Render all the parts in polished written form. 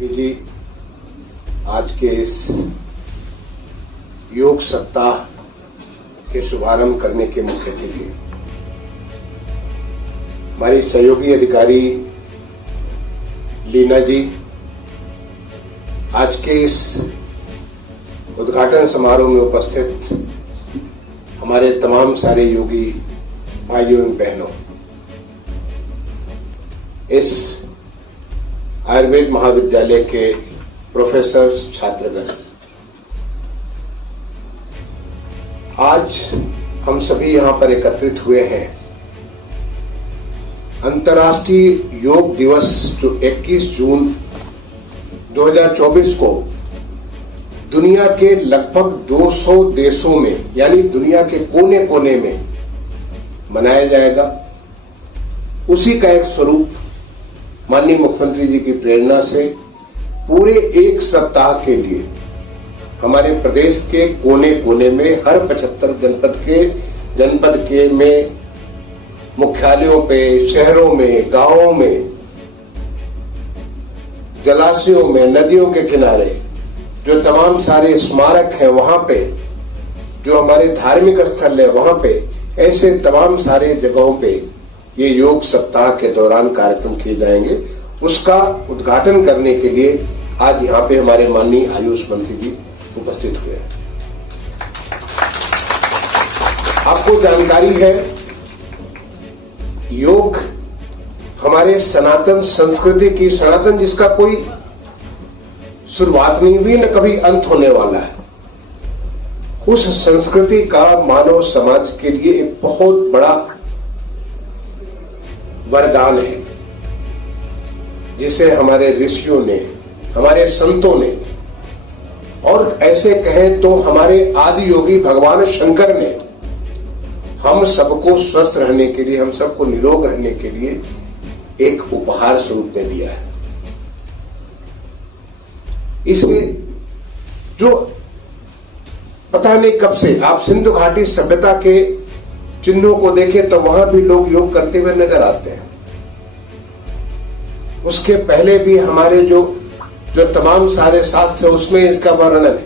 कि जी आज के इस योग सप्ताह के शुभारंभ करने के मुख्य अतिथि हमारी सहयोगी अधिकारी लीना जी आज के इस उद्घाटन समारोह में उपस्थित हमारे तमाम सारे योगी भाइयों एवं बहनों, इस आयुर्वेद महाविद्यालय के प्रोफेसर छात्रगण, आज हम सभी यहां पर एकत्रित हुए हैं अंतर्राष्ट्रीय योग दिवस जो 21 जून 2024 को दुनिया के लगभग 200 देशों में यानी दुनिया के कोने कोने में मनाया जाएगा। उसी का एक स्वरूप माननीय मुख्यमंत्री जी की प्रेरणा से पूरे एक सप्ताह के लिए हमारे प्रदेश के कोने कोने में हर 75 जनपद के में मुख्यालयों पे, शहरों में, गांवों में, जलाशयों में, नदियों के किनारे जो तमाम सारे स्मारक हैं वहां पे, जो हमारे धार्मिक स्थल है वहां पे, ऐसे तमाम सारे जगहों पे ये योग सप्ताह के दौरान कार्यक्रम किए जाएंगे। उसका उद्घाटन करने के लिए आज यहाँ पे हमारे माननीय आयुष मंत्री जी उपस्थित हुए हैं। आपको जानकारी है योग हमारे सनातन संस्कृति की, सनातन जिसका कोई शुरुआत नहीं हुई न कभी अंत होने वाला है, उस संस्कृति का मानव समाज के लिए एक बहुत बड़ा वरदान है, जिसे हमारे ऋषियों ने, हमारे संतों ने और ऐसे कहें तो हमारे आदि योगी भगवान शंकर ने हम सबको स्वस्थ रहने के लिए, हम सबको निरोग रहने के लिए एक उपहार स्वरूप में दिया है। इसे जो पता नहीं कब से आप सिंधु घाटी सभ्यता के चिन्हों को देखें तो वहां भी लोग योग करते हुए नजर आते हैं। उसके पहले भी हमारे जो तमाम सारे शास्त्र है उसमें इसका वर्णन है,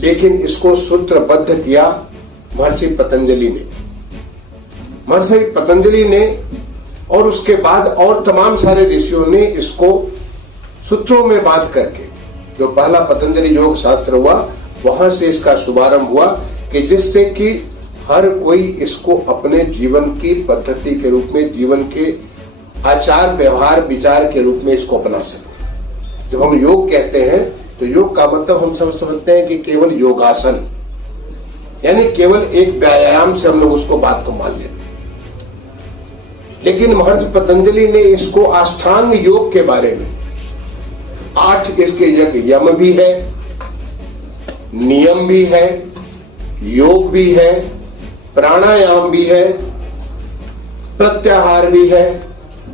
लेकिन इसको सूत्रबद्ध किया महर्षि पतंजलि ने। महर्षि पतंजलि ने और उसके बाद और तमाम सारे ऋषियों ने इसको सूत्रों में बांध करके, जो पहला पतंजलि योग शास्त्र हुआ वहां से इसका शुभारंभ हुआ कि जिससे कि हर कोई इसको अपने जीवन की पद्धति के रूप में, जीवन के आचार व्यवहार विचार के रूप में इसको अपना सके। जब हम योग कहते हैं तो योग का मतलब हम समझते हैं कि केवल योगासन, यानी केवल एक व्यायाम से हम लोग उसको बात को मान लेते हैं। लेकिन महर्षि पतंजलि ने इसको अष्टांग योग के बारे में 8 इसके यम भी है, नियम भी है, योग भी है, प्राणायाम भी है, प्रत्याहार भी है,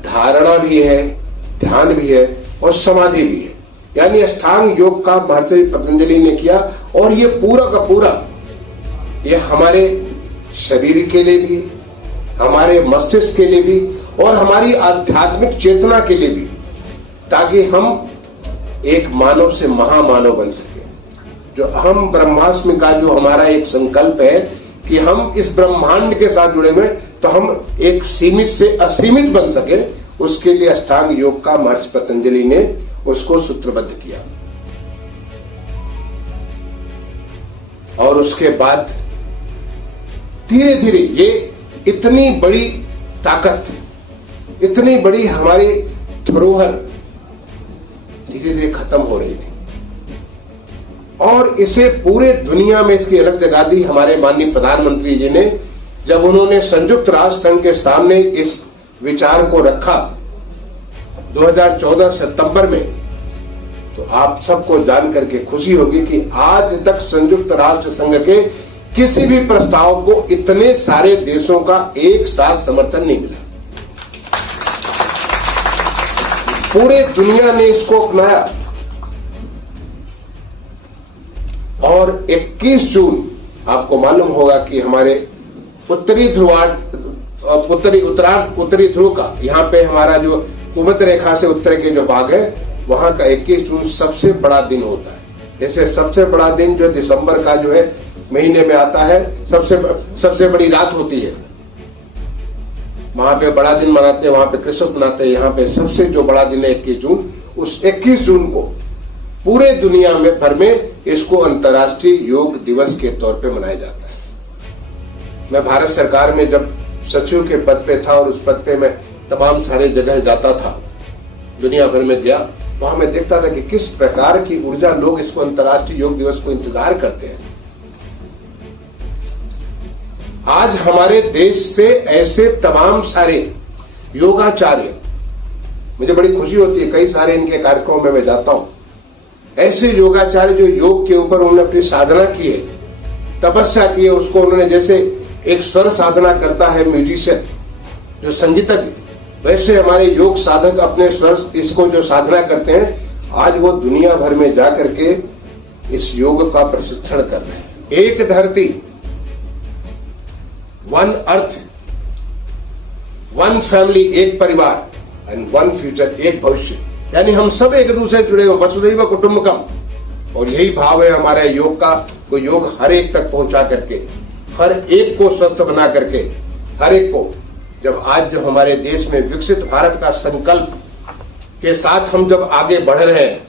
धारणा भी है, ध्यान भी है और समाधि भी है। यानी अष्टांग योग का महर्षि पतंजलि ने किया और ये पूरा का पूरा ये हमारे शरीर के लिए भी, हमारे मस्तिष्क के लिए भी और हमारी आध्यात्मिक चेतना के लिए भी, ताकि हम एक मानव से महामानव बन सके। जो अहम ब्रह्मास्मि का जो हमारा एक संकल्प है कि हम इस ब्रह्मांड के साथ जुड़े हुए, तो हम एक सीमित से असीमित बन सके, उसके लिए अष्टांग योग का महर्षि पतंजलि ने उसको सूत्रबद्ध किया। और उसके बाद धीरे धीरे ये इतनी बड़ी ताकत, इतनी बड़ी हमारी धरोहर धीरे धीरे खत्म हो रही थी और इसे पूरे दुनिया में इसकी अलग जगह दी हमारे माननीय प्रधानमंत्री जी ने। जब उन्होंने संयुक्त राष्ट्र संघ के सामने इस विचार को रखा 2014 सितंबर में, तो आप सबको जान करके खुशी होगी कि आज तक संयुक्त राष्ट्र संघ के किसी भी प्रस्ताव को इतने सारे देशों का एक साथ समर्थन नहीं मिला। पूरे दुनिया ने इसको अपनाया और 21 जून आपको मालूम होगा कि हमारे उत्तरी ध्रुव का यहाँ पे हमारा जो भूमध्य रेखा से उत्तर के जो भाग है वहां का 21 जून सबसे बड़ा दिन होता है। जैसे सबसे बड़ा दिन जो दिसंबर का जो है महीने में आता है, सबसे बड़ी रात होती है, वहां पे बड़ा दिन मनाते हैं, वहां पे क्रिसमस मनाते हैं। यहाँ पे सबसे जो बड़ा दिन है 21 जून, उस 21 जून को पूरे दुनिया में भर में इसको अंतर्राष्ट्रीय योग दिवस के तौर पे मनाया जाता है। मैं भारत सरकार में जब सचिव के पद पे था और उस पद पे मैं तमाम सारे जगह जाता था, दुनिया भर में गया, वहां मैं देखता था कि किस प्रकार की ऊर्जा लोग इसको अंतर्राष्ट्रीय योग दिवस को इंतजार करते हैं। आज हमारे देश से ऐसे तमाम सारे योगाचार्य, मुझे बड़ी खुशी होती है, कई सारे इनके कार्यक्रमों में मैं जाता हूं, ऐसे योगाचार्य जो योग के ऊपर उन्होंने अपनी साधना की है, तपस्या की है, उसको उन्होंने जैसे एक स्वर साधना करता है म्यूजिशियन जो संगीतज्ञ, वैसे हमारे योग साधक अपने स्वर इसको जो साधना करते हैं, आज वो दुनिया भर में जाकर के इस योग का प्रशिक्षण कर रहे हैं। एक धरती, वन अर्थ, वन फैमिली, एक परिवार, एंड वन फ्यूचर, एक भविष्य, यानी हम सब एक दूसरे जुड़े हुए, वसुधैव कुटुंबकम। और यही भाव है हमारे योग का, को योग हर एक तक पहुंचा करके, हर एक को स्वस्थ बना करके, हर एक को, जब आज जो हमारे देश में विकसित भारत का संकल्प के साथ हम जब आगे बढ़ रहे हैं,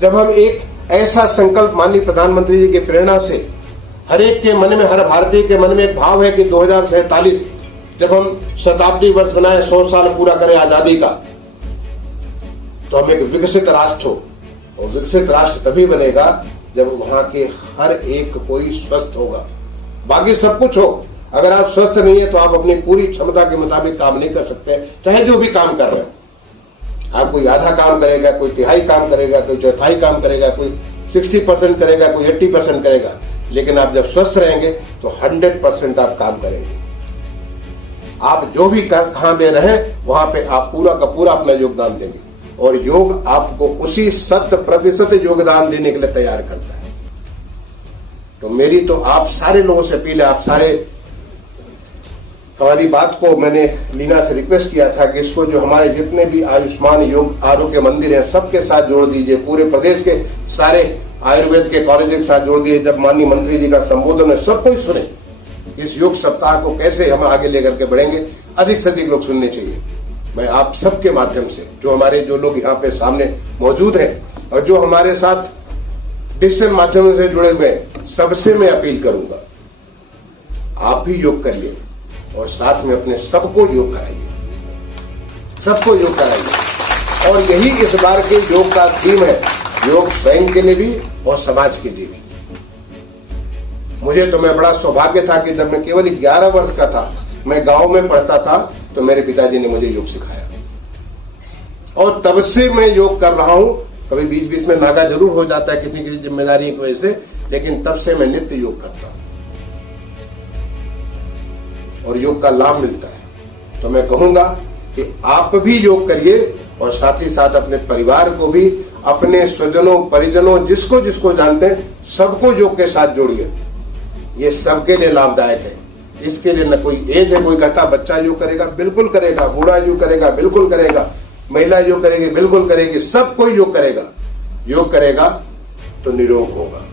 जब हम एक ऐसा संकल्प माननीय प्रधानमंत्री जी की प्रेरणा से हर एक के मन में, हर भारतीय के मन में एक भाव है कि 2047 जब हम शताब्दी वर्ष बनाए, 100 साल पूरा करें आजादी का, तो हम एक विकसित राष्ट्र हो। और विकसित राष्ट्र तभी बनेगा जब वहां के हर एक कोई स्वस्थ होगा। बाकी सब कुछ हो, अगर आप स्वस्थ नहीं है तो आप अपनी पूरी क्षमता के मुताबिक काम नहीं कर सकते, चाहे जो भी काम कर रहे हो। आप कोई आधा काम करेगा, कोई तिहाई काम करेगा, कोई चौथाई काम करेगा, कोई 60% करेगा, कोई 80% करेगा, लेकिन आप जब स्वस्थ रहेंगे तो 100% आप काम करेंगे। आप जो भी कहां पे रहे वहां पे आप पूरा का पूरा अपना योगदान देंगे, और योग आपको उसी 100% योगदान देने के लिए तैयार करता है। तो मेरी तो आप सारे लोगों से अपील है, आप सारे, हमारी बात को मैंने लीना से रिक्वेस्ट किया था कि इसको जो हमारे जितने भी आयुष्मान योग आरोग्य मंदिर हैं सबके साथ जोड़ दीजिए, पूरे प्रदेश के सारे आयुर्वेद के कॉलेज के साथ जोड़ दीजिए। जब माननीय मंत्री जी का संबोधन है सब कोई सुने, इस योग सप्ताह को कैसे हम आगे लेकर के बढ़ेंगे, अधिक से अधिक लोग सुनने चाहिए। मैं आप सबके माध्यम से, जो हमारे जो लोग यहाँ पे सामने मौजूद हैं और जो हमारे साथ डिजिटल माध्यम से जुड़े हुए हैं, सबसे मैं अपील करूंगा, आप भी योग करिए और साथ में अपने सबको योग कराइए, सबको योग कराइए। और यही इस बार के योग का थीम है, योग स्वयं के लिए भी और समाज के लिए भी। मुझे तो मैं बड़ा सौभाग्य था कि जब मैं केवल 11 वर्ष का था, मैं गांव में पढ़ता था, तो मेरे पिताजी ने मुझे योग सिखाया और तब से मैं योग कर रहा हूं। कभी बीच बीच में नागा जरूर हो जाता है किसी की जिम्मेदारी की वजह से, लेकिन तब से मैं नित्य योग करता हूं और योग का लाभ मिलता है। तो मैं कहूंगा कि आप भी योग करिए और साथ ही साथ अपने परिवार को भी, अपने स्वजनों परिजनों जिसको जिसको जानते हैं सबको योग के साथ जोड़िए। ये सबके लिए लाभदायक है। इसके लिए न कोई एज है, कोई कहता बच्चा योग करेगा, बिल्कुल करेगा, बूढ़ा योग करेगा, बिल्कुल करेगा, महिला योग करेगी, बिल्कुल करेगी, सब कोई योग करेगा। योग करेगा तो निरोग होगा,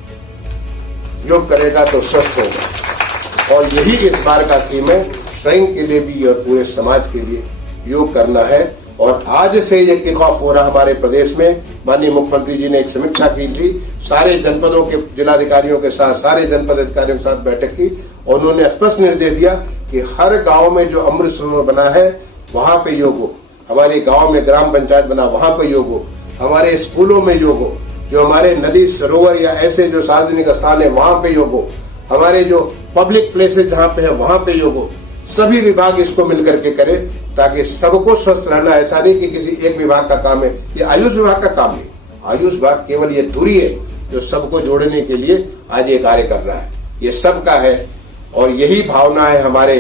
योग करेगा तो स्वस्थ होगा। और यही इस बार का थीम है, स्वयं के लिए भी और पूरे समाज के लिए योग करना है। और आज से ये किक ऑफ हो रहा हमारे प्रदेश में। माननीय मुख्यमंत्री जी ने एक समीक्षा की थी, सारे जनपदों के जिलाधिकारियों के साथ, सारे जनपद अधिकारियों के साथ बैठक की, और उन्होंने स्पष्ट निर्देश दिया कि हर गांव में जो अमृत सरोवर बना है वहां पे योग हो, हमारे गांव में ग्राम पंचायत बना वहां पे योग हो, हमारे स्कूलों में योग हो, जो हमारे नदी सरोवर या ऐसे जो सार्वजनिक स्थान है वहां पे योग हो, हमारे जो पब्लिक प्लेसेस जहां पे है वहां पे योग हो। सभी विभाग इसको मिलकर के करें ताकि सबको स्वस्थ रहना। ऐसा नहीं कि किसी एक विभाग का काम है, ये आयुष विभाग का काम है। आयुष विभाग केवल ये दूरी है जो सबको जोड़ने के लिए आज ये कार्य कर रहा है, ये सबका है। और यही भावना है हमारे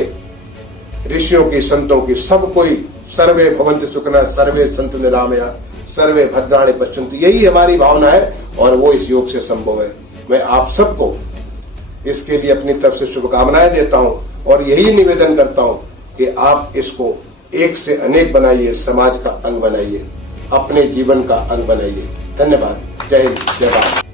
ऋषियों की, संतों की, सब कोई सर्वे भवन्तु सुखिनः, सर्वे सन्तु निरामया, सर्वे भद्राणि पश्यन्तु, यही हमारी भावना है और वो इस योग से संभव है। मैं आप सबको इसके लिए अपनी तरफ से शुभकामनाएं देता हूं और यही निवेदन करता हूं कि आप इसको एक से अनेक बनाइए, समाज का अंग बनाइए। अपने जीवन का अंग बनाइए। धन्यवाद। जय हिंद, जय भारत।